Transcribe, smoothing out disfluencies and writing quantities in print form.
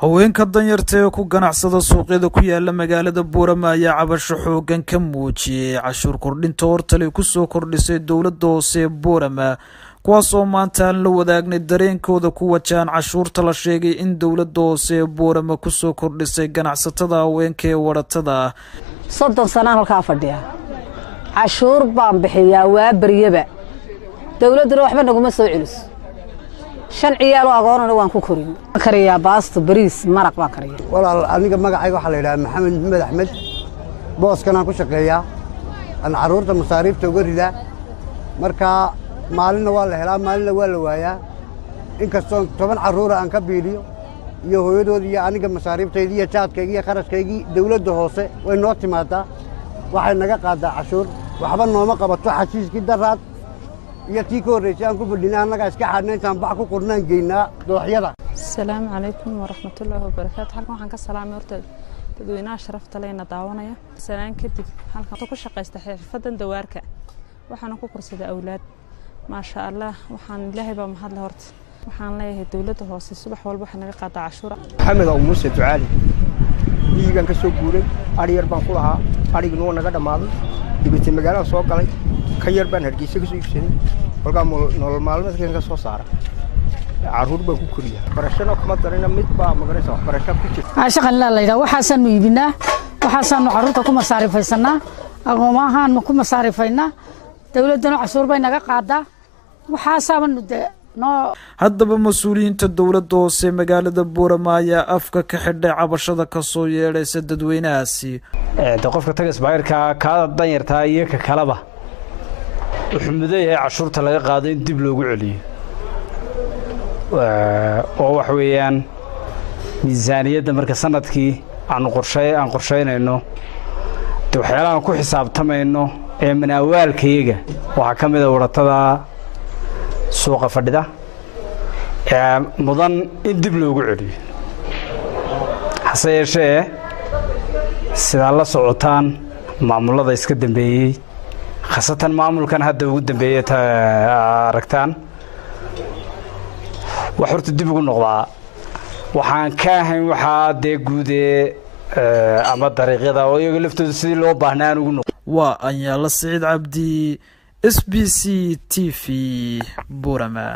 haweenka danyarta ee ku ganacsada suuqyada ku yaala magaalada Boorama ayaa cabasho xoogan ka muujiyay cashuur kordhinta hortale ku soo kordhisay dawladda hoose ee Boorama kuwaas oo maanta la wadaagnay dareenkooda ku wajahan cashuurta la sheegay in dawladda hoose ee Boorama ku soo kordhisay ganacsatada haweenka ee waratada 30 sano halka fadhiya cashuur baan bixiyaa waa bariyaba dawladdu waxba naguma soo celis shan ciyaal agoon waan ku korin kariya baasto bariis maraq baan kariya walaal aniga magacayga waxa la yiraahdaa maxamed axmed booskana ku shaqeeyaa aan caruurta masaariifta uga ridaa marka maalina waa la helaa maalina waa la waayaa in kastoo 10 caruur aan ka biiliyo iyo hooyadood iyo aniga masaariiftayda iyo jaadkayga iyo qarashkayga dawladda hoose way noo timaadaa waxay naga qaadaa cashuur waxba nooma qabato xashiiskii daraad iyo tii ka horeysay aan ku fadhinaa annaga iska xadnayntaan bax ku qornaan geynaa dooxyada. Assalaamu calaykum wa rahmatullaahi wa barakaatuh. Halkan waxaan ka salaamay horta dadweynaha sharafta leh ee daawanaya. Salaan kadib halkan ku shaqaysta xirfadan dawaarka waxaan ku korsaday awlaad ma sha Allah waxaan ilaahay baa mahad leh horta waxaan leeyahay dawladda hoose subax walba waxa naga qaadaa cashuur. Maxamed oo Muuse Ducaali iigan ka soo guuray ariyar baan ku lahaa arignu naga dhamaaday dibadda magaalada soo galay ka yar baan Hargeysa ka soo iibsaday walka nolol maalmeedkan ka soo saara caruur baan ku koriyaa barashada kuma darina mid baa magaraysa barasho ku jirta shaqan la leeyahay waxaasan u iibinaa waxaasan caruurta ku masaarifaysanaa aqoomahan ku masaarifaynaa dawladda cashuur bay naga qaadaa waxaasan haddaba mas'uuliyiinta dawladda hoose magaalada Boorama ayaa afka ka xidhay cabashada ka soo yeelaysa dadweynahaasi qofka taga isbaayirka ka danyarta iyo ka kalaba wuxuu mudayahay cashuurta laga qaaday in dib loogu celiyo oo wax weeyaan miisaaniyadda marka sanadkii aan qorsheynayno waxyaalaha ku xisaabtamayno ee manawaalkayga waxa kamid ah waratada suuqa fadhida mudan in dib loogu celiyo hase yeeshee sida la socotaan maamulada iska dambeeyay khasatan maamulkan hadda ugu dambeeyay aragtaan wax horta dib ugu noqdaa waxaan ka ahayn waxa de guude ama dariiqyada oo iyaga laftooda sidii loo baahnaan ugu noqdo waa Anyaala Saciid Cabdi SBC TV Boorama.